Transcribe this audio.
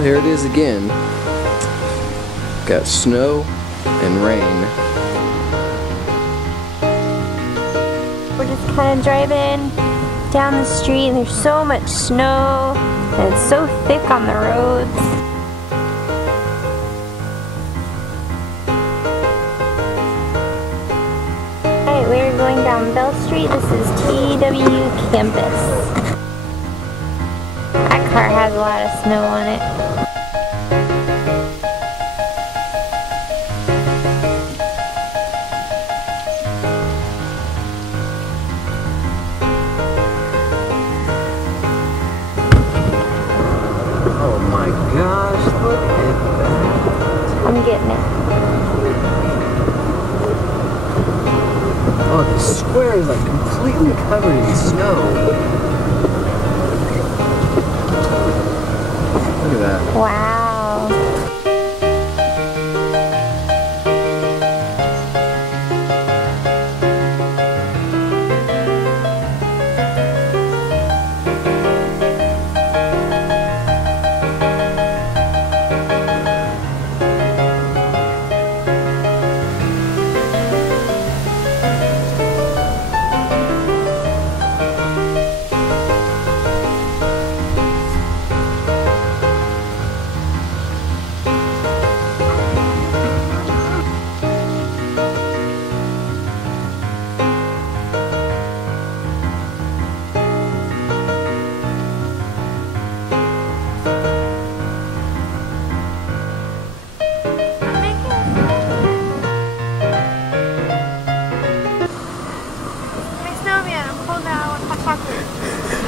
Well, here it is again. Got snow and rain. We're just kind of driving down the street and there's so much snow and it's so thick on the roads. Alright, we're going down Bell Street. This is TW Campus. That car has a lot of snow on it. Oh my gosh, look at that. I'm getting it. Oh, the square is like completely covered in snow. Look at that. Wow. Snowman, I'm cold now, I want hot chocolate.